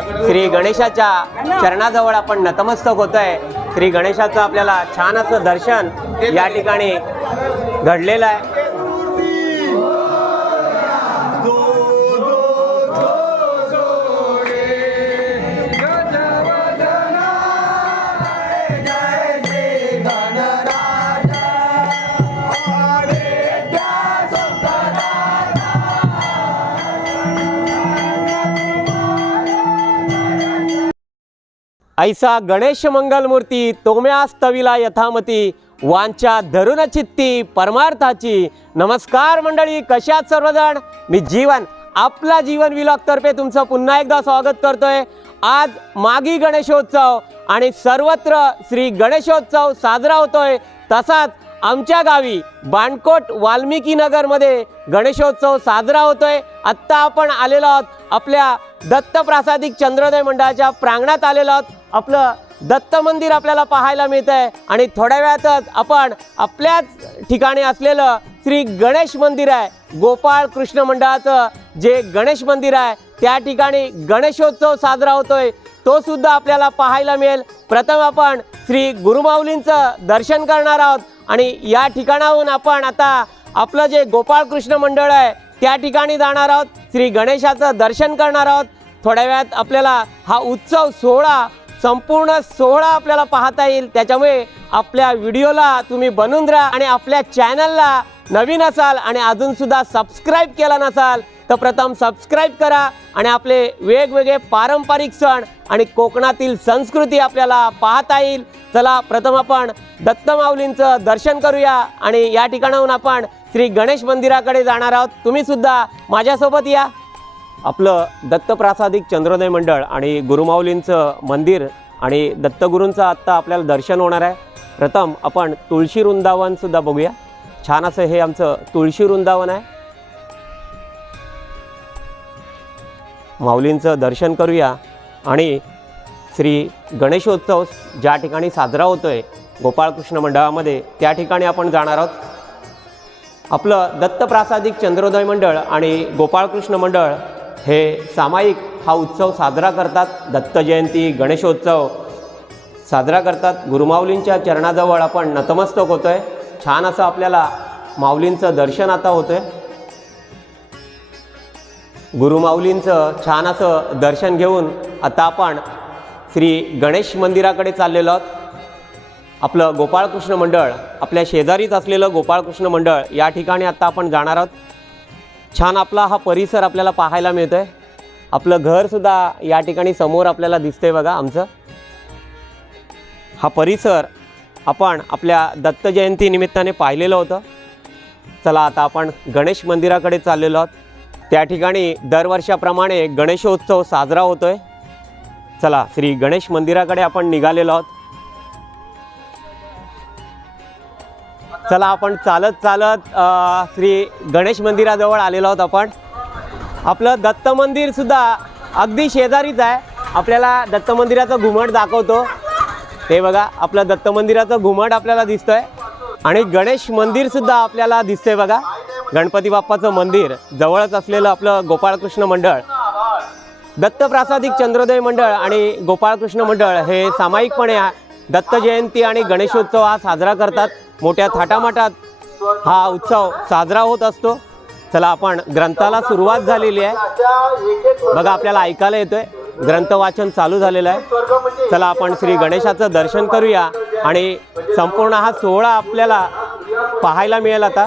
श्री गणेशाच्या चरणाजवळ आपण नतमस्तक होतोय. श्री गणेशाचं आपल्याला छान असं दर्शन या ठिकाणी घडलेलं आहे. ऐसा गणेश मंगलमूर्ती तोम्यास तविला यथामती वांच्या धरुण चित्ती परमार्थाची. नमस्कार मंडळी कशात सर्वजण? मी जीवन आपला जीवन विलॉग तर्फे तुमचं पुन्हा एकदा स्वागत करतोय. आज मागी गणेशोत्सव आणि सर्वत्र श्री गणेशोत्सव साजरा होतोय. तसाच आमच्या गावी बाणकोट वाल्मिकी नगरमध्ये गणेशोत्सव साजरा होतोय. आत्ता आपण आलेलो आहोत आपल्या दत्तप्रासादिक चंद्रोदय मंडळाच्या प्रांगणात आलेलो आहोत. आपलं दत्त मंदिर आपल्याला पाहायला मिळत आहे आणि थोड्या वेळातच आपण आपल्याच ठिकाणी असलेलं श्री गणेश मंदिर आहे. गोपाळ कृष्ण मंडळाचं जे गणेश मंदिर आहे त्या ठिकाणी गणेशोत्सव साजरा होतोय. तो सुद्धा आपल्याला पाहायला मिळेल. प्रथम आपण श्री गुरुमाऊलींचं दर्शन करणार आहोत. आणि या ठिकाणाहून आपण आता आपलं जे गोपाळकृष्ण मंडळ आहे त्या ठिकाणी जाणार आहोत. श्री गणेशाचं दर्शन करणार आहोत. थोड्या वेळात आपल्याला हा उत्सव सोहळा संपूर्ण सोहळा आपल्याला पाहता येईल. त्याच्यामुळे आपल्या व्हिडिओला तुम्ही बनवून राहा आणि आपल्या चॅनलला नवीन असाल आणि अजून सुद्धा सबस्क्राईब केला नसाल तर प्रथम सबस्क्राईब करा आणि आपले वेगवेगळे पारंपरिक सण आणि कोकणातील संस्कृती आपल्याला पाहता येईल. चला प्रथम आपण दत्तमाऊलींचं दर्शन करूया आणि या ठिकाणाहून आपण श्री गणेश मंदिराकडे जाणार आहोत. तुम्ही सुद्धा माझ्यासोबत या. आपलं दत्तप्रासादिक चंद्रोदय मंडळ आणि गुरुमाऊलींचं मंदिर आणि दत्तगुरूंचं आत्ता आपल्याला दर्शन होणार आहे. प्रथम आपण तुळशी वृंदावनसुद्धा बघूया. छान असं हे आमचं तुळशी वृंदावन आहे. माऊलींचं दर्शन करूया. आणि श्री गणेशोत्सव ज्या ठिकाणी साजरा होतो आहे गोपाळकृष्ण मंडळामध्ये त्या ठिकाणी आपण जाणार आहोत. आपलं दत्तप्रासादिक चंद्रोदय मंडळ आणि गोपाळकृष्ण मंडळ हे सामायिक हा उत्सव साजरा करतात. दत्त जयंती गणेशोत्सव साजरा करतात. गुरुमाऊलींच्या चरणाजवळ आपण नतमस्तक होतो आहे छान असं आपल्याला माऊलींचं दर्शन आता होतं आहे गुरुमाऊलींचं छान असं दर्शन घेऊन आता आपण श्री गणेश मंदिराकडे चाललेलो आहोत. आपलं गोपाळकृष्ण मंडळ आपल्या शेजारीच असलेलं गोपाळकृष्ण मंडळ या ठिकाणी आत्ता आपण जाणार आहोत. छान आपला हा परिसर आपल्याला पाहायला मिळतो आहे आपलं घरसुद्धा या ठिकाणी समोर आपल्याला दिसतंय बघा आमचं. हा परिसर आपण आपल्या दत्त जयंती निमित्ताने पाहिलेलं होतं. चला आता आपण गणेश मंदिराकडे चाललेलो आहोत. त्या ठिकाणी दरवर्षाप्रमाणे गणेशोत्सव साजरा होतोय. चला श्री गणेश मंदिराकडे आपण निघालेलो आहोत. चला आपण चालत चालत श्री गणेश मंदिराजवळ आलेलो आहोत आपण. आपलं दत्त मंदिर सुद्धा अगदी शेजारीच आहे. आपल्याला दत्त मंदिराचं घुमट दाखवतो. ते बघा आपलं दत्त मंदिराचं घुमट आपल्याला दिसतंय. आणि गणेश मंदिर सुद्धा आपल्याला दिसतंय बघा. गणपती बाप्पाचं मंदिर जवळच असलेलं आपलं गोपाळकृष्ण मंडळ. दत्तप्रासादिक चंद्रोदय मंडळ आणि गोपाळकृष्ण मंडळ हे सामायिकपणे दत्त जयंती आणि गणेशोत्सव हा साजरा करतात. मोठ्या थाटामाटात हा उत्सव साजरा होत असतो. चला आपण ग्रंथाला सुरुवात झालेली आहे. बघा आपल्याला ऐकायला येतोय. ग्रंथ वाचन चालू झालेलं आहे. चला आपण श्री गणेशाचं दर्शन करूया आणि संपूर्ण हा सोहळा आपल्याला पाहायला मिळेल आता.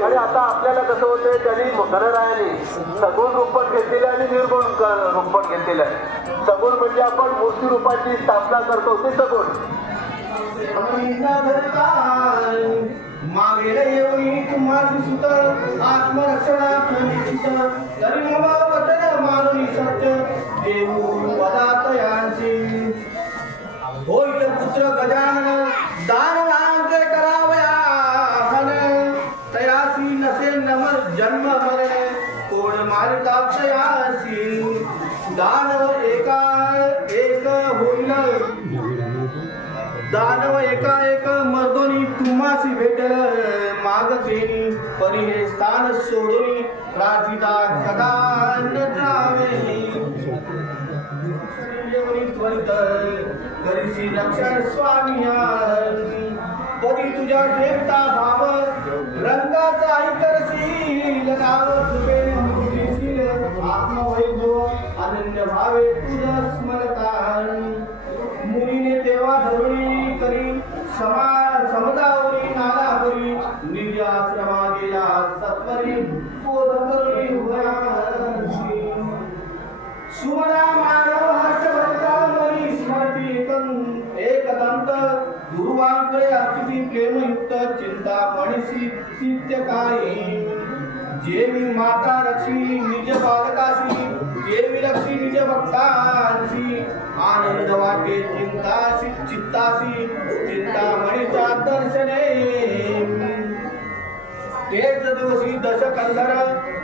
आणि आता आपल्याला कसं होते त्यांनी गणरायाने सगुण रूपात घेतलेलं आणि निर्गुण क- रूपात घेतलेलं आहे. सगुण म्हणजे आपण मूर्ती रूपाची स्थापना करतो ते सगुण मागेले येऊन तुम्हाला सुत आत्मरक्षणा निश्चित तरी मला वचन मानवी सत्य देऊ पदार्थ यांची होईल पुत्र गजानन विठ्ठल माग फेरी परी हे स्थान सोडून प्रार्थिता कदा न जावे त्वरित करीसी रक्षण स्वामी परी तुझ्या ठेवता भाव रंगाचा करशील नाव तुझे आत्मवैभव अनन्य भावे तुझा स्मरता मुनीने तेव्हा धरुणी करी समा समजावली प्रेमयुक्त चिंता मणिसी चित्य काही जेवी माता रक्षी निज बालकाशी जेवी रक्षी निज भक्तांशी आनंद वाटे चिंताशी चित्ताशी चिंतामणीच्या दर्शने। तेच दिवशी दशकंधर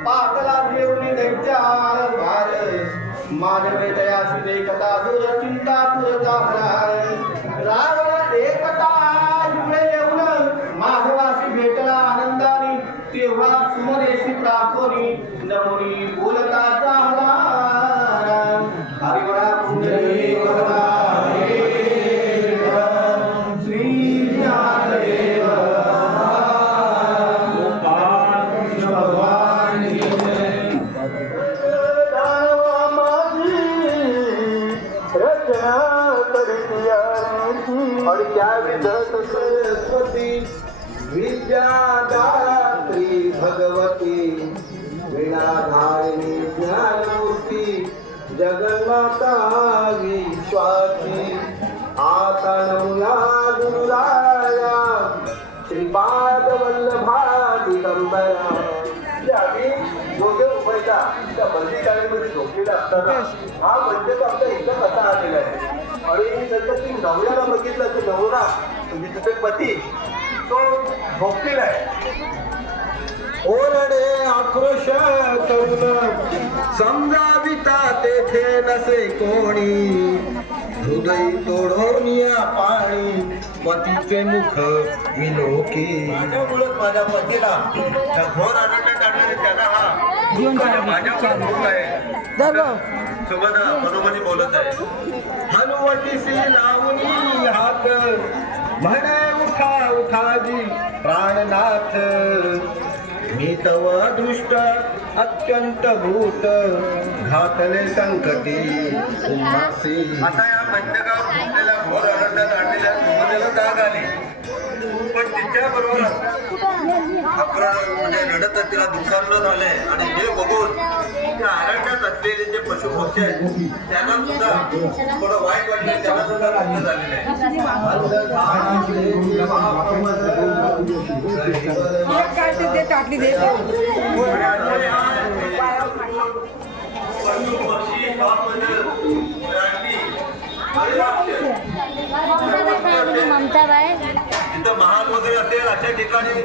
पातला देवनी दैत्याल भार। मानवे दयाशी देखता दूर चिंता तुझा रावण एकता इकडे येऊन माधवाशी भेटला आनंदाने तेव्हा टाकोनी प्रार्थोनी नमुनी बोलता त्या बंदी शाळेमध्ये झोपलेला असताना हा म्हणजे आमचा एकदा कसा आलेला आहे. आणि नंतर ती नवऱ्याला बघितलं तर नवरा म्हणजे तुझे पती तो झोपलेला आहे. ओरडे आक्रोश करून समजाविता तेथे नसे कोणी. हृदय तोडोनिया पाणी पतीचे मुख विलोकी. माझ्यामुळेच माझ्या पतीला त्या घोर आनंदात आणणारे त्याला हा सुमना मनोमनी बोलत आहे. हनुवटीसी लावणी हात म्हणे उठा उठाजी प्राणनाथ. मी तव दृष्ट अत्यंत भूत. घातले संकटी आता या झोपलेल्या घोर आनंदात आणलेल्या सुमनेला जाग आली. पण तिच्या बरोबर अकरा म्हणजे रडत तिला दुखावलं झालंय आणि हे बघून त्या आरण्यात असलेले जे पशु पक्षी आहेत त्यांना सुद्धा थोडं वाईट वाटलं त्यांना सुद्धा दुःख झालेलं आहे. टाकली महाल वगैरे असेल अशा ठिकाणी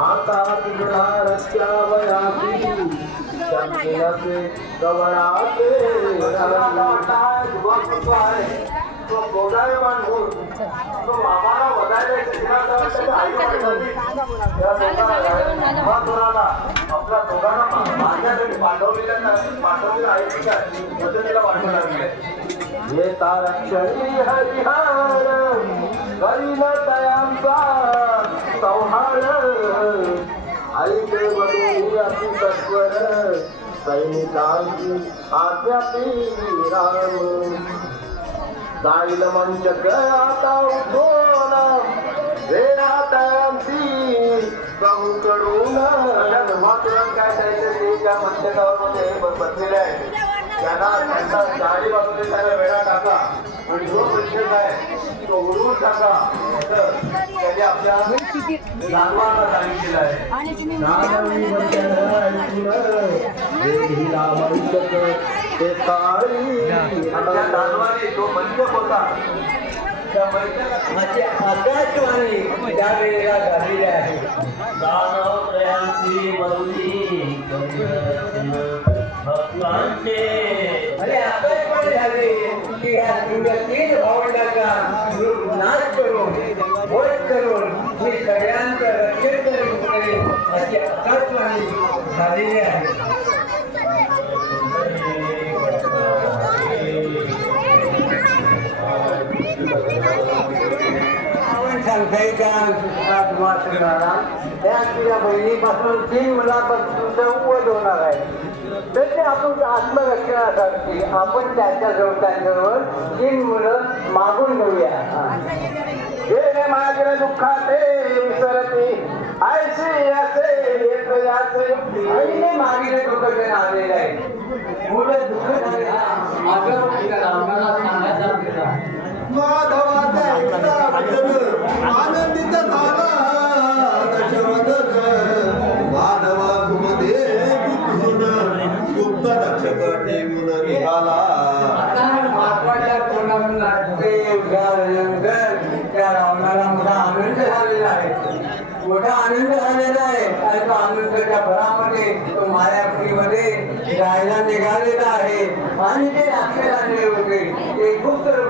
आता तुझा रस्त्यावयाची जगण्याचे गवळाचे तो गोदायमान होऊन तो मामाला वधायला हा आपल्या दोघांना मारण्यासाठी पाठवलेल्या पाठवलेल्या आहे काय मदतीला वाटू लागले. येता रक्षणी हरिहार करीन तयांचा संहार. ऐके बडू अति सत्वर सैनिकांची आज्ञापी राम. जाईल मंचक आता उठून. वेळातयांची प्रभूकडून. अशा धर्मातुरात काय करायचं ते त्या ब- बसलेले आहेत. त्यांना त्यांचा चारी बाजूने त्याला वेळा टाका. आणि जो प्रश्न आहे तो उडवून टाका. तर त्यांनी आपल्या सांगितलेलं आहे. नारायणी ते काळी आणि त्या जानवाने जो होता त्या आकाशवाणी झालेली आहे. अरे आकाशवाणी ह्या तीन भावंडाचा नाश करून वध करून मी सगळ्यांचं रक्षण अशी आकाशवाणी झालेली आहे. काही त्या तिच्या बहिणीपासून तीन मुलापासून वध होणार आहे तर ते आपण आत्मरक्षणासाठी आपण त्याच्याजवळ त्यांच्याजवळ तीन मुलं मागून घेऊया हे माझ्या दुःखाते विसरते ऐशी असे येत ते मागील दुःख ते आलेलं आहे मुलं दुःख झाले माझं सांगायचा माधवाचा एकटा भजन. आनंदित झाला दशवदन माधवा सुमदेव सुन गुप्त रक्षक ठेवून निघाला महात्माच्या तोंडातून लागते उद्यानंतर त्या रावणाला मोठा आनंद झालेला आहे मोठा आनंद झालेला आहे आणि तो आनंदाच्या भरामध्ये तो मायापुरीमध्ये जायला निघालेला आहे आणि ते राक्षस आले होते ते गुप्त रूपाने त्याला मोदक नैवेद्य किशोरच अर्पण करणी आनंदी या गणपतीची पूजा अंत करायला लागलेली आहे अर्पण करायला लागलेली आहे त्या भगवंता नैवेद्य अर्पण केलेलं आहे आणि आपल्या मनामध्ये हे भगवंताची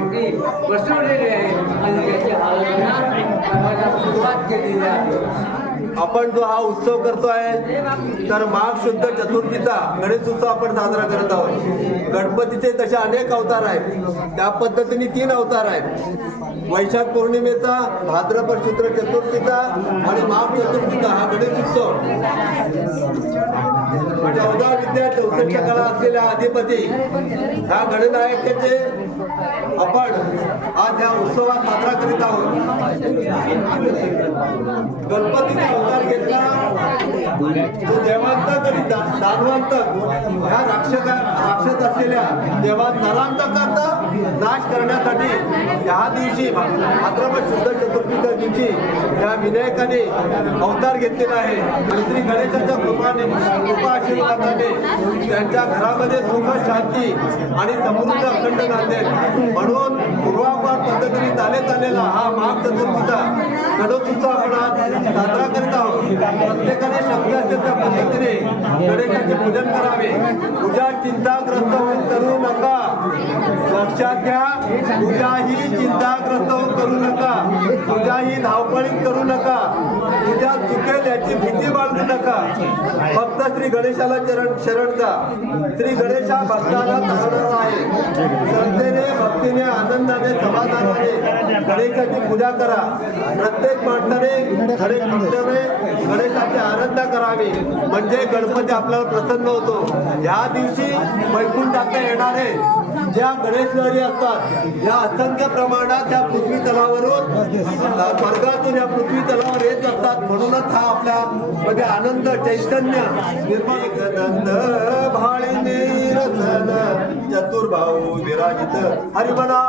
मूर्ती बसवलेले आहे. आणि त्याची आराधना करायला सुरुवात केलेली आहे. आपण जो हा उत्सव करतोय तर माघ शुद्ध चतुर्थीचा गणेश उत्सव आपण साजरा करत आहोत. गणपतीचे तसे अनेक अवतार आहेत. त्या पद्धतीने तीन अवतार आहेत. वैशाख पौर्णिमेचा भाद्रपद शुद्ध चतुर्थीचा आणि माघ चतुर्थीचा हा गणेश उत्सव. चौदा विद्या चौसष्ट कला असलेल्या अधिपती हा गणनायकाचे आपण आज या उत्सवात साजरा करीत आहोत. गणपतीने अवतार घेतला. तो देवांत आणि दानवंत ह्या राक्षका राक्षस असलेल्या देवा नरांतकाचा नाश करण्यासाठी ह्या दिवशी भाद्रपद शुद्ध चतुर्थीच्या दिवशी या विनायकाने अवतार घेतलेला आहे. श्री गणेशाच्या कृपाने कृपा आशीर्वादाने त्यांच्या घरामध्ये सुख शांती आणि समृद्ध अखंड नांदेल म्हणून पूर्वापार पद्धतीने चालत आलेला हा माघ चतुर्थीचा गणोत्सवचा आपण आज साजरा करीत आहोत. प्रत्येकाने शक्य असेल त्या पद्धतीने गणेशाचे पूजन करावे. पूजा चिंताग्रस्त करू नका. लक्षात घ्या पूजा ही चिंताग्रस्त करू नका. पूजा ही धावपळीत करू नका. पूजा चुकेल याची भीती बाळगू नका. फक्त श्री गणेशाला चरण शरण जा श्री गणेशा भक्ताला आहे. श्रद्धेने भक्तीने आनंदाने समाधानाने गणेशाची पूजा करा. प्रत्येक माणसाने गणेश भक्ताने गणेशाची आराधना करावी. म्हणजे गणपती आपल्याला प्रसन्न होतो. ह्या दिवशी वैकुंठात येणारे ज्या गणेश लहरी असतात या असंख्य प्रमाणात या पृथ्वी तलावरून स्वर्गातून या पृथ्वी तलावर येत असतात. म्हणूनच हा आपल्या मध्ये आनंद चैतन्य निर्माण नंद भाळीने रसन चतुर्भाऊ विराजित. हरिमना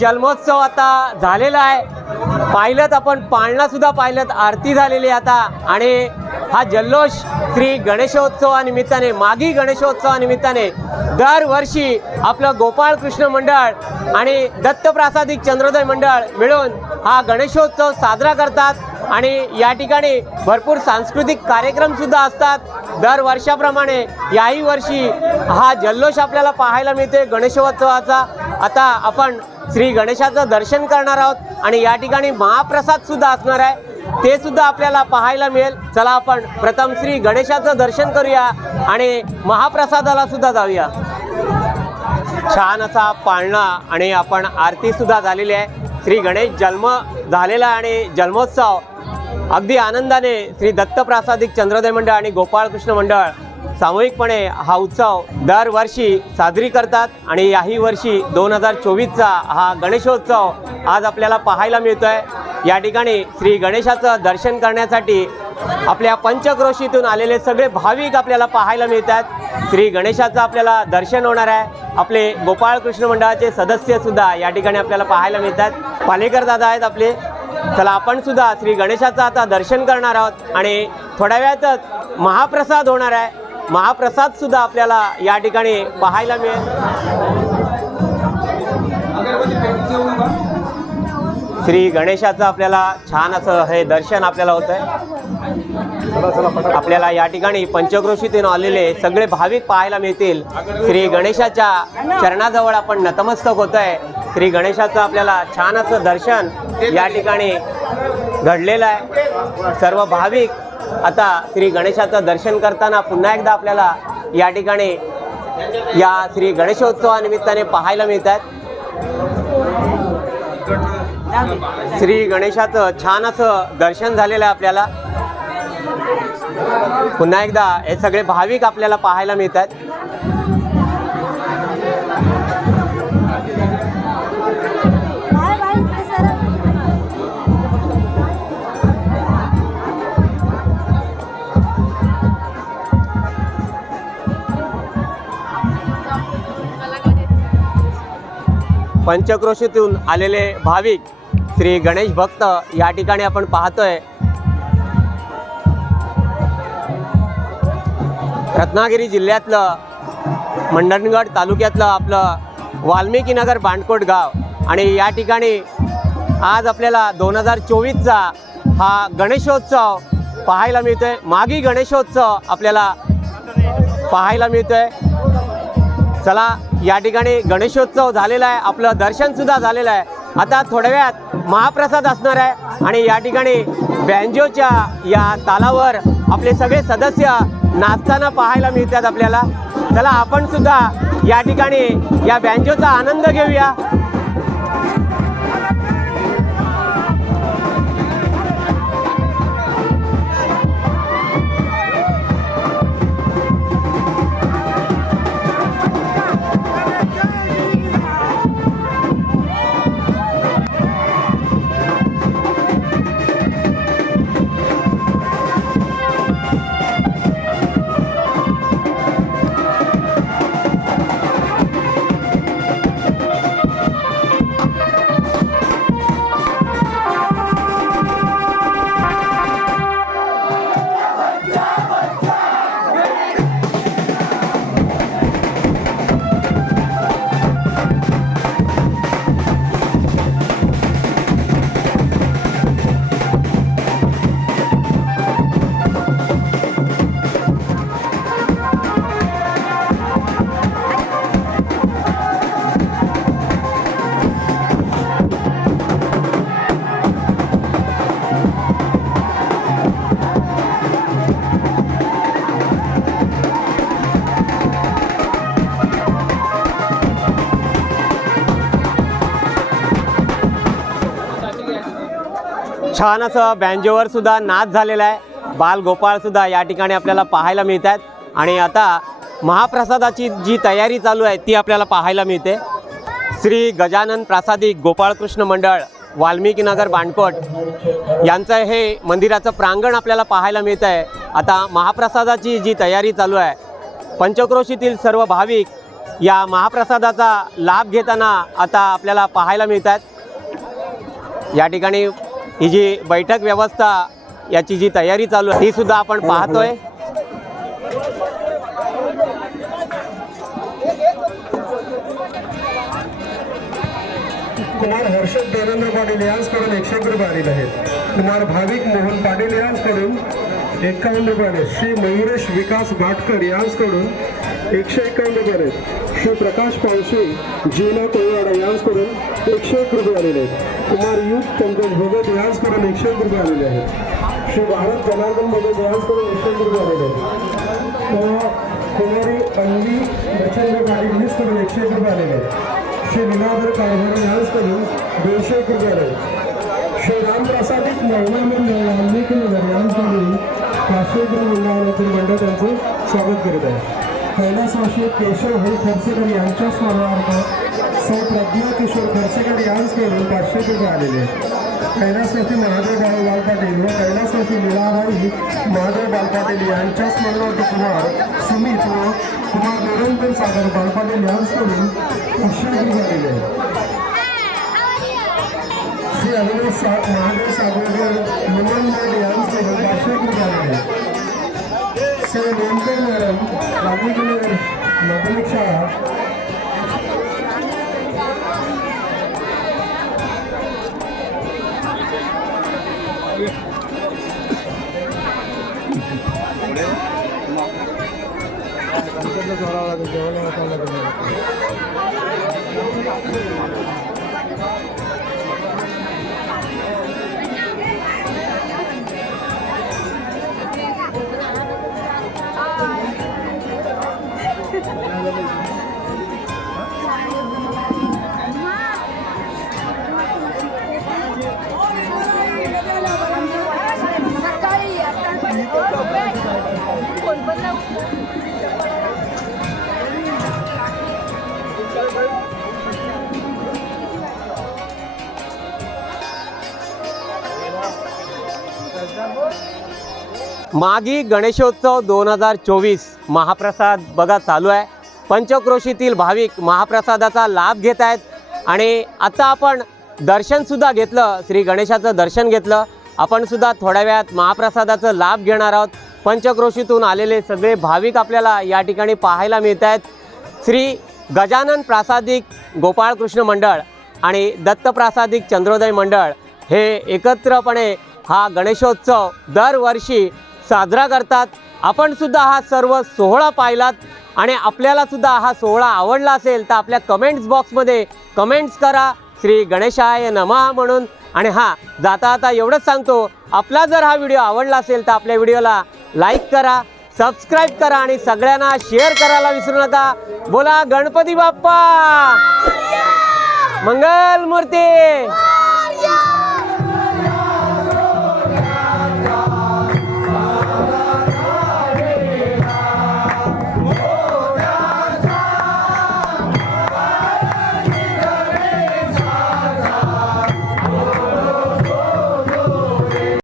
जन्मोत्सव आता झालेला आहे. पाहिलं आपण पाळणा सुद्धा पाहिलं आरती झालेली आता. आणि हा जल्लोष श्री गणेशोत्सवानिमित्ताने मागी गणेशोत्सवानिमित्ताने दरवर्षी आपलं गोपाळ कृष्ण मंडळ आणि दत्तप्रासादिक चंद्रोदय मंडळ मिळून हा गणेशोत्सव साजरा करतात. आणि या ठिकाणी भरपूर सांस्कृतिक कार्यक्रमसुद्धा असतात. दर वर्षाप्रमाणे याही वर्षी हा जल्लोष आपल्याला पाहायला मिळते गणेशोत्सवाचा. आता आपण श्री गणेशाचं दर्शन करणार आहोत आणि या ठिकाणी महाप्रसादसुद्धा असणार आहे. ते सुद्धा आपल्याला पाहायला मिळेल. चला आपण प्रथम श्री गणेशाचं दर्शन करूया आणि महाप्रसादाला सुद्धा जाऊया. छान असा पाळणा आणि आपण आरती सुद्धा झालेली आहे. श्री गणेश जन्म झालेला आहे आणि जन्मोत्सव अगदी आनंदाने श्री दत्तप्रासादिक चंद्रोदय मंडळ आणि गोपाळकृष्ण मंडळ सामूहिकपणे हा उत्सव दरवर्षी साजरी करतात आणि याही वर्षी दोन हजार चोवीसचा हा गणेशोत्सव आज आपल्याला पाहायला मिळतो आहे या ठिकाणी श्री गणेशाचं दर्शन करण्यासाठी आपल्या पंचक्रोशीतून आलेले सगळे भाविक आपल्याला पाहायला मिळतात. श्री गणेशाचं आपल्याला दर्शन होणार आहे. आपले गोपाळ कृष्ण मंडळाचे सदस्य सुद्धा या ठिकाणी आपल्याला पाहायला मिळतात. पालेकर दादा आहेत आपले. चला आपण सुद्धा श्री गणेशाचं आता दर्शन करणार आहोत आणि थोड्या वेळातच महाप्रसाद होणार आहे. महाप्रसाद सुद्धा आपल्याला या ठिकाणी पाहायला मिळेल. श्री गणेशाचं आपल्याला छान असं हे दर्शन आपल्याला होत आहे आपल्याला या ठिकाणी पंचक्रोशीतून आलेले सगळे भाविक पाहायला मिळतील. श्री गणेशाच्या चरणाजवळ आपण नतमस्तक होत आहे श्री गणेशाचं आपल्याला छान असं दर्शन या ठिकाणी घडलेलं आहे. सर्व भाविक आता श्री गणेशाचं दर्शन करताना पुन्हा एकदा आपल्याला या ठिकाणी या श्री गणेशोत्सवानिमित्ताने पाहायला मिळत आहेत श्री गणेशाचं छान असं दर्शन झालेलं आहे आपल्याला. पुन्हा एकदा हे सगळे भाविक आपल्याला पाहायला मिळतात. पंचक्रोशीतून आलेले भाविक श्री गणेश भक्त या ठिकाणी आपण पाहतोय. रत्नागिरी जिल्ह्यातलं मंडणगड तालुक्यातलं आपलं वाल्मिकी नगर बांडकोट गाव. आणि या ठिकाणी आज आपल्याला दोन हजार चोवीसचा हा गणेशोत्सव पाहायला मिळतो आहे मागी गणेशोत्सव आपल्याला पाहायला मिळतो आहे चला या ठिकाणी गणेशोत्सव झालेला आहे. आपलं दर्शनसुद्धा झालेलं आहे. आता थोड्या वेळात महाप्रसाद असणार आहे. आणि या ठिकाणी बँजोच्या या तालावर आपले सगळे सदस्य नाचताना पाहायला मिळतात आपल्याला. चला आपण सुद्धा या ठिकाणी या बँजोचा आनंद घेऊया. छान असं बँजोवर सुद्धा नाच झालेला आहे. बालगोपाळसुद्धा सुद्धा या ठिकाणी आपल्याला पाहायला मिळत आहेत आणि आता महाप्रसादाची जी तयारी चालू आहे ती आपल्याला पाहायला मिळते. श्री गजानन प्रासादिक गोपाळकृष्ण मंडळ वाल्मिकी नगर यांचं हे मंदिराचं प्रांगण आपल्याला पाहायला मिळतं आहे आता महाप्रसादाची जी तयारी चालू आहे पंचक्रोशीतील सर्व भाविक या महाप्रसादाचा लाभ घेताना आता आपल्याला पाहायला मिळत आहेत या ठिकाणी ही जी बैठक व्यवस्था याची जी तयारी चालू आहे ती सुद्धा आपण पाहतोय. कुमार हर्षद देवेंद्र पाटील यांच्याकडून एकशे एक रुपये आलेले आहेत. कुमार भाविक मोहन पाटील यांच्याकडून एकावन्न रुपये आले श्री मयुरेश विकास भाटकर यांच्याकडून एकशे एकावन्न रुपये आहेत श्री प्रकाश पावशे जीना कोळवाडा यांच्याकडून एकशे एक रुपये आलेले आहेत. कुमार युग पंकज भगत यांच्याकडून एकशे एक रुपये आलेले आहेत. श्री भारत जनार्दन भगत यांच्याकडून एकशे एक रुपये आलेले आहेत. कुमार- कुमारी अन्वी मच्छिंद्र पाटील यांच्याकडून एकशे एक रुपये आलेले आहेत. श्री लीलाधर कारभारी यांच्याकडून दोनशे एक रुपये आले श्री रामप्रसादिक महिला मंडळ वाल्मिकी नगर यांच्याकडून पाचशे एक रुपये मंडळातील मंडळ त्यांचं स्वागत करत आहे. कैलासवासी केशव हे खर्सेकर यांच्या स्मरणार्थ सौ प्रज्ञा किशोर खर्सेकर यांचकडून पाचशे रुपये आलेले आहेत. कैलासवासी महादेव बाळ बाल पाटील व कैलासवासी लीलाबाई महादेव बाल पाटील यांच्या स्मरणार्थ कुमार सुमित व कुमार निरंजन सागर बाल पाटील यांच्याकडून पाचशे एक श्री अनिल सा महादेव सागरकर मनोहर यांचकडून पाचशे एक रुपये आलेले श्री नेमकर मॅडम वाल्मिकीनगर माध्यमिक शाळा सकाळी मागी गणेशोत्सव दोन हजार चोवीस महाप्रसाद बघा चालू आहे. पंचक्रोशीतील भाविक महाप्रसादाचा लाभ घेत आहेत. आणि आता आपण दर्शनसुद्धा घेतलं श्री गणेशाचं दर्शन घेतलं. आपणसुद्धा थोड्या वेळात महाप्रसादाचं लाभ घेणार आहोत. पंचक्रोशीतून आलेले सगळे भाविक आपल्याला या ठिकाणी पाहायला मिळत आहेत. श्री गजानन प्रासादिक गोपाळकृष्ण मंडळ आणि दत्त प्रासादिक चंद्रोदय मंडळ हे एकत्रपणे हा गणेशोत्सव दरवर्षी साजरा करतात. आपण सुद्धा हा सर्व सोहळा पाहिलात आणि आपल्याला सुद्धा हा सोहळा आवडला असेल तर आपल्या कमेंट्स बॉक्समध्ये कमेंट्स करा. श्री गणेशाय नमः म्हणून. आणि हां जाता आता एवढंच सांगतो. आपला जर हा व्हिडिओ आवडला असेल तर आपल्या व्हिडिओला लाईक करा सबस्क्राईब करा आणि सगळ्यांना शेअर करायला विसरू नका. बोला गणपती बाप्पा! मंगल मूर्ती!